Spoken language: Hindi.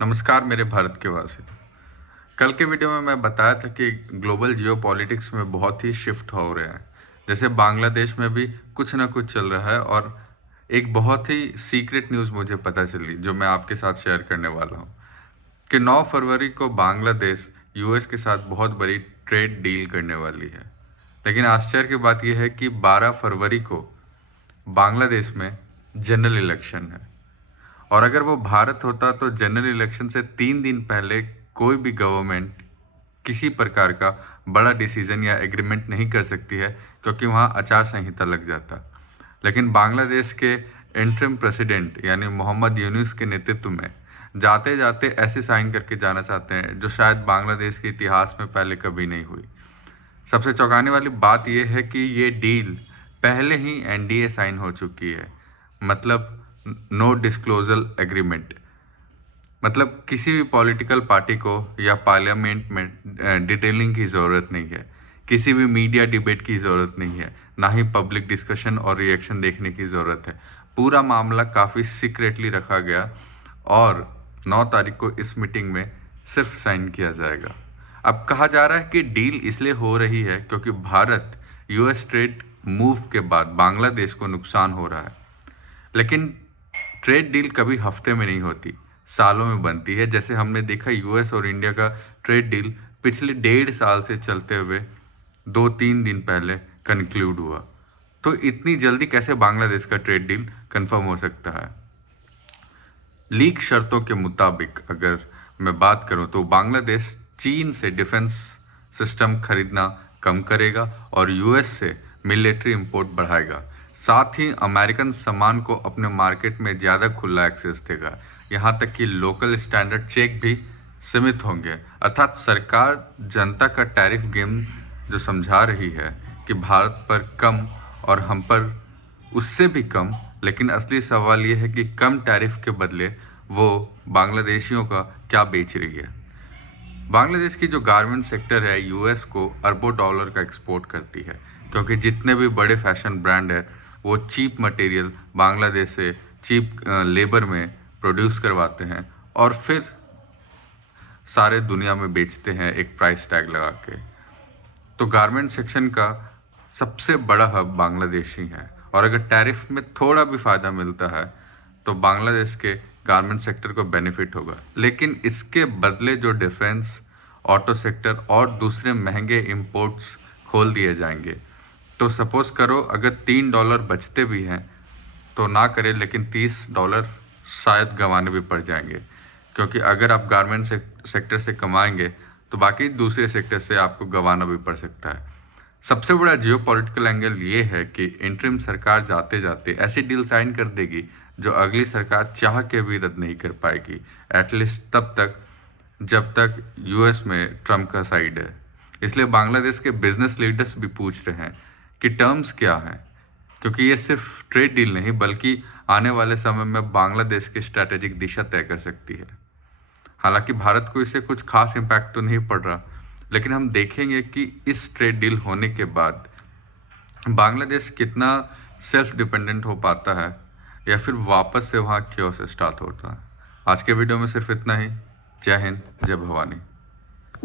नमस्कार मेरे भारत के वासियों। कल के वीडियो में मैं बताया था कि ग्लोबल जियोपॉलिटिक्स में बहुत ही शिफ्ट हो रहे हैं। जैसे बांग्लादेश में भी कुछ ना कुछ चल रहा है और एक बहुत ही सीक्रेट न्यूज़ मुझे पता चली जो मैं आपके साथ शेयर करने वाला हूँ कि 9 फरवरी को बांग्लादेश यूएस के साथ बहुत बड़ी ट्रेड डील करने वाली है। लेकिन आश्चर्य की बात यह है कि 12 फरवरी को बांग्लादेश में जनरल इलेक्शन है। और अगर वो भारत होता तो जनरल इलेक्शन से 3 दिन पहले कोई भी गवर्नमेंट किसी प्रकार का बड़ा डिसीजन या एग्रीमेंट नहीं कर सकती है, क्योंकि वहाँ आचार संहिता लग जाता। लेकिन बांग्लादेश के इंटरिम प्रेसिडेंट यानी मोहम्मद यूनुस के नेतृत्व में जाते जाते ऐसे साइन करके जाना चाहते हैं जो शायद बांग्लादेश के इतिहास में पहले कभी नहीं हुई। सबसे चौंकाने वाली बात यह है कि ये डील पहले ही एनडीए साइन हो चुकी है, मतलब नो डिस्क्लोजर एग्रीमेंट। मतलब किसी भी पॉलिटिकल पार्टी को या पार्लियामेंट में डिटेलिंग की ज़रूरत नहीं है, किसी भी मीडिया डिबेट की ज़रूरत नहीं है, ना ही पब्लिक डिस्कशन और रिएक्शन देखने की ज़रूरत है। पूरा मामला काफ़ी सीक्रेटली रखा गया और 9 तारीख को इस मीटिंग में सिर्फ साइन किया जाएगा। अब कहा जा रहा है कि डील इसलिए हो रही है क्योंकि भारत यूएस ट्रेड मूव के बाद बांग्लादेश को नुकसान हो रहा है। लेकिन ट्रेड डील कभी हफ्ते में नहीं होती, सालों में बनती है। जैसे हमने देखा यूएस और इंडिया का ट्रेड डील पिछले 1.5 साल से चलते हुए 2-3 दिन पहले कंक्लूड हुआ। तो इतनी जल्दी कैसे बांग्लादेश का ट्रेड डील कंफर्म हो सकता है? लीक शर्तों के मुताबिक अगर मैं बात करूं तो बांग्लादेश चीन से डिफेंस सिस्टम खरीदना कम करेगा और यूएस से मिलिट्री इंपोर्ट बढ़ाएगा। साथ ही अमेरिकन सामान को अपने मार्केट में ज़्यादा खुला एक्सेस देगा। यहाँ तक कि लोकल स्टैंडर्ड चेक भी सीमित होंगे। अर्थात सरकार जनता का टैरिफ गेम जो समझा रही है कि भारत पर कम और हम पर उससे भी कम, लेकिन असली सवाल ये है कि कम टैरिफ के बदले वो बांग्लादेशियों का क्या बेच रही है। बांग्लादेश की जो गारमेंट सेक्टर है यूएस को अरबों डॉलर का एक्सपोर्ट करती है, क्योंकि जितने भी बड़े फैशन ब्रांड है वो चीप मटेरियल बांग्लादेश से चीप लेबर में प्रोड्यूस करवाते हैं और फिर सारे दुनिया में बेचते हैं एक प्राइस टैग लगा के। तो गारमेंट सेक्शन का सबसे बड़ा हब बांग्लादेश ही है और अगर टैरिफ में थोड़ा भी फ़ायदा मिलता है तो बांग्लादेश के गारमेंट सेक्टर को बेनिफिट होगा। लेकिन इसके बदले जो डिफेंस, ऑटो सेक्टर और दूसरे महंगे इंपोर्ट्स खोल दिए जाएंगे। तो सपोज़ करो अगर $3 बचते भी हैं तो ना करें, लेकिन $30 शायद गंवाने भी पड़ जाएंगे, क्योंकि अगर आप गारमेंट सेक्टर से कमाएंगे तो बाकी दूसरे सेक्टर से आपको गंवाना भी पड़ सकता है। सबसे बड़ा जियोपॉलिटिकल एंगल ये है कि इंटरिम सरकार जाते जाते ऐसी डील साइन कर देगी जो अगली सरकार चाह के भी रद्द नहीं कर पाएगी, एटलीस्ट तब तक जब तक यूएस में ट्रम्प का साइड है। इसलिए बांग्लादेश के बिजनेस लीडर्स भी पूछ रहे हैं कि टर्म्स क्या हैं, क्योंकि ये सिर्फ ट्रेड डील नहीं बल्कि आने वाले समय में बांग्लादेश की स्ट्रैटेजिक दिशा तय कर सकती है। हालांकि भारत को इससे कुछ खास इम्पैक्ट तो नहीं पड़ रहा, लेकिन हम देखेंगे कि इस ट्रेड डील होने के बाद बांग्लादेश कितना सेल्फ डिपेंडेंट हो पाता है या फिर वापस से वहाँ क्यों से स्टार्ट होता है। आज के वीडियो में सिर्फ इतना ही। जय हिंद, जय भवानी।